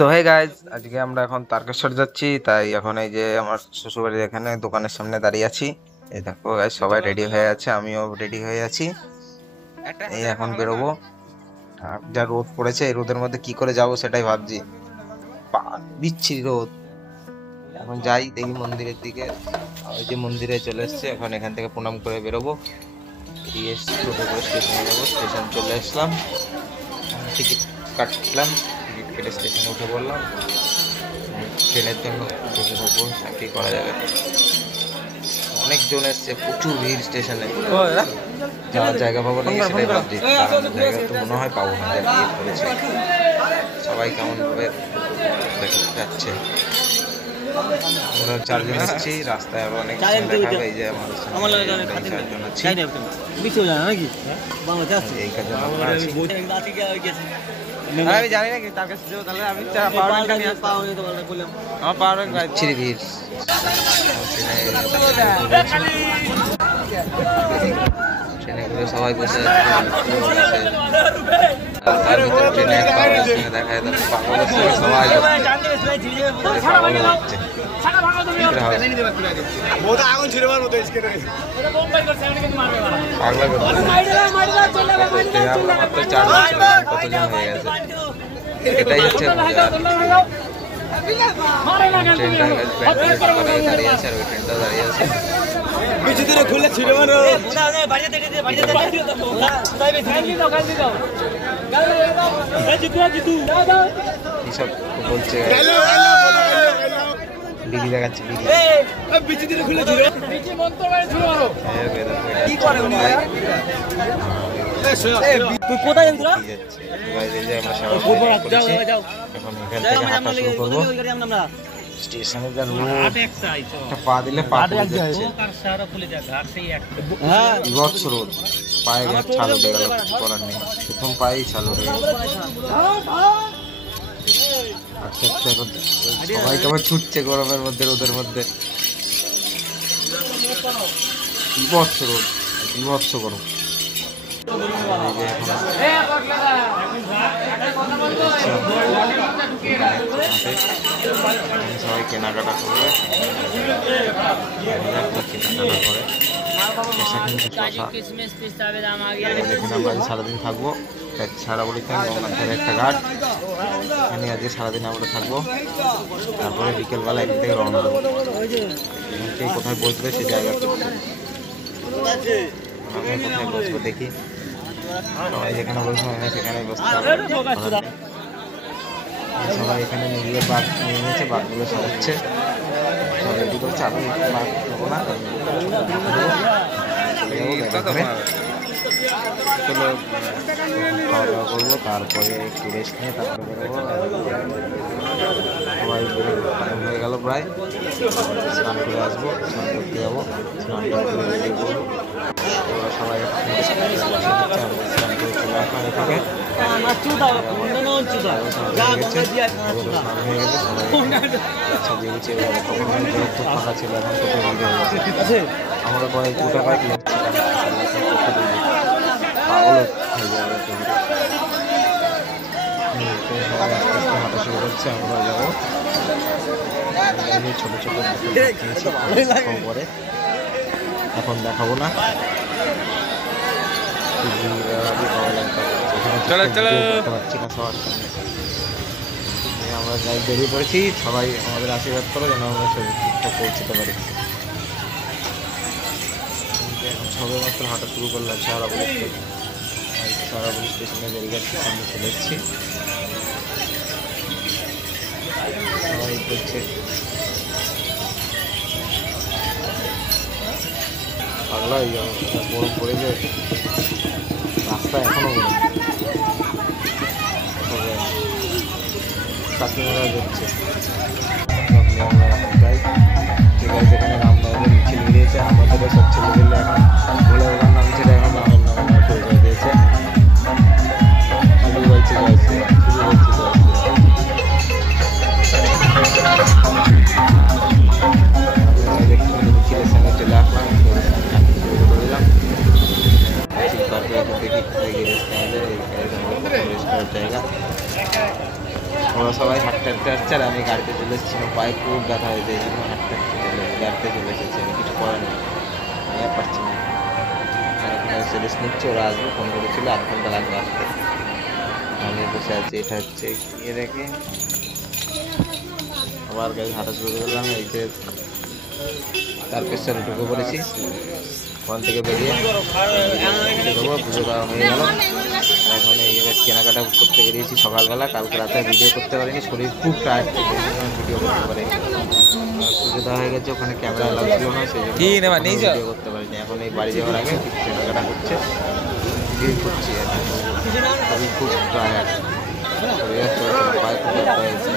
So hey guys, আজকে আমরা এখন তারকেশ্বর যাচ্ছি। তাই এখন এই যে আমার শ্বশুরবাড়ির এখানে দোকানের সামনে দাঁড়িয়ে আছি। এই দেখো গাইজ, সবাই রেডি হয়ে আছে, আমিও রেডি হয়ে আছি। এই এখন বেরোবো। আর যা রোদ পড়েছে, এই রোদের মধ্যে কি করে যাব সেটাই ভাবছি। বিচ্ছিরি রোদ। এখন যাই দেখি মন্দিরের দিকে। ওই যে মন্দিরে চলে এসছে, এখন এখান থেকে প্রণাম করে বেরোবো। বেরিয়ে টোটো করে স্টেশনে যাবো। স্টেশন চলে আসলাম, টিকিট কাটলাম। টিকিট কেটে স্টেশনে উঠে বললাম ট্রেনের জন্য বসে থাকবো। আর কি করা যাবে, অনেকজন এসছে, প্রচুর ভিড় স্টেশনে। যাওয়ার জায়গা পাবো নাকি সেটাই ভাবছি। জায়গা তো মনে হয় পাবো না, যা ভিড় করেছে। সবাই কেমন ভাবে যাচ্ছে। আমরা 4 জন এসেছি, রাস্তায় আরো অনেক দেখা হবে। এই যে আমাদের 4 জন আছি। এই কাজে আমরা আছি। আমি জানি না কি তার কাছে যাবো, তাহলে আমি পাওয়ার ব্যাংকটা নিয়ে আসবো। আমার পাওয়ার ব্যাংক ছিড়ি ভিড়। ট্রেনে করে সবাই বসে আছে, তার ভিতরে ট্রেনে এক পাগলের সঙ্গে দেখা যায়। পাগলের সঙ্গে সবাই হচ্ছে। কতজন হয়ে গেছে, এটাই হচ্ছে মজা। ট্রেনটা দাঁড়িয়ে আছে, আর ওই ট্রেনটা দাঁড়িয়ে আছে। কিসব বলছে, বিড়ি দেখাচ্ছে, বিড়ি। স্টেশনে যা রোদ, পা দিলে পা পুড়ে যাচ্ছে। বিভৎস রোদ, পায়ে ছাল উঠে গেল, কিছু করার নেই। প্রথম পায়েই ছাল উঠে গেল। সবাই কেমন ছুটছে গরমের মধ্যে, রোদের মধ্যে। বিভৎস রোদ, বিভৎস গরম। সবাই কেনাকাটা করবে, কেনাকাটা করে। এখানে আমরা সারাদিন থাকবো। সারাবড়িতে গঙ্গার একটা ঘাট, এখানে আজকে সারাদিন আমরা থাকবো। তারপরে বিকেলবেলা এখান থেকে রওনা দেবো। কে কোথায় বসবে সে জায়গা করতে, কোথায় বসবো দেখি। সবাই যেখানে বসবো সেখানে বসতে হবে। সবাই এখানে নিজেদের বাঘ নিয়ে নিয়েছে, বাঘগুলো সাজাচ্ছে। সবাই রেডি করছে। আমি বাঘ নেবো না, খাওয়া দাওয়া করবো, তারপরে একটু রেস্ট নিয়ে তারপরে বেরোবো। সবাই হয়ে গেল প্রায়। স্নান করে আসবো, স্নান করতে যাবো, স্নান করে রেডি করবো। এবার সবাই স্নান করে চলে আসলাম এখানে। ফাঁকা ছিল, এখন কত ভিড় হয়ে গেছে। আমরা কয়েক দুটা কয়েক লোক ছিলাম, পাগল হয়ে যাবে। সবাই আস্তে আস্তে হাঁটা শুরু করছে, আমরা যাবো। ছোট ছোট পরে এখন দেখাবো না। আমরা বেরিয়ে পড়েছি। সবাই আমাদের আশীর্বাদ করো যেন আমরা ঠিকঠাক পৌঁছতে পারি। সবে মাত্র হাঁটা শুরু করলাম সারাবড়ি স্টেশনে বেরিয়ে সামনে চলে এসেছি। সবাই করছে পাগলা হয়ে যাবো, গরম পড়েছে। রাস্তা এখনো গরম, কাকিমারা যাচ্ছে। যাই, ঠিক আছে। এখানে রামনগরের মিছিল বেরিয়েছে, আমাদেরও সব ছেলেপেলে এখন ভোলে ওখান নামছে, এখন রামের নাম শুরু করে দিয়েছে। শুধু বলছে যাচ্ছে, শুধু বলছে মিছিলের সঙ্গে চলে আসলাম। করলাম দেখি কোথায় গিয়ে রেস্ট নেওয়া যায়। জায়গা ওরা সবাই হাঁটতে হাঁটতে আসছে আর আমি গাড়িতে চলে এসেছি, আমার পায়ে খুব ব্যথা হয়েছে, এই জন্য হাঁটতে হাঁটতে গাড়িতে চলে এসেছি, আমি কিছু করার নেই, আমি আর পারছি না। আর ওখানে রেস্ট নিচ্ছে, ওরা আসবে, ফোন করেছিল 8 ঘন্টা লাগবে আসতে। আমি বসে আছি, এটা হচ্ছে ইয়ে রেখে আবার গাড়ি হাঁটা শুরু করলাম। এই যে তারকেশ্বরে ঢুকে পড়েছি, ওখান থেকে বেরিয়ে দেবো, পুজো দেওয়া হয়ে গেল। এখন এই কেনাকাটা করতে বেরিয়েছি সকালবেলা, কালকে রাতে ভিডিও করতে পারিনি, শরীর খুব টায়ার্ড ছিল, ভিডিও করতে পারিনি। পুজো দেওয়া হয়ে গেছে, ওখানে ক্যামেরা অ্যালাউ ছিল না, সেই জন্য ভিডিও করতে পারিনি। এখন এই বাড়ি যাওয়ার আগে কেনাকাটা করছে, ভিডিও করছি, শরীর খুব টায়ার্ড, শরীর চলছে না, পায়ে খুব ব্যথা হয়েছে।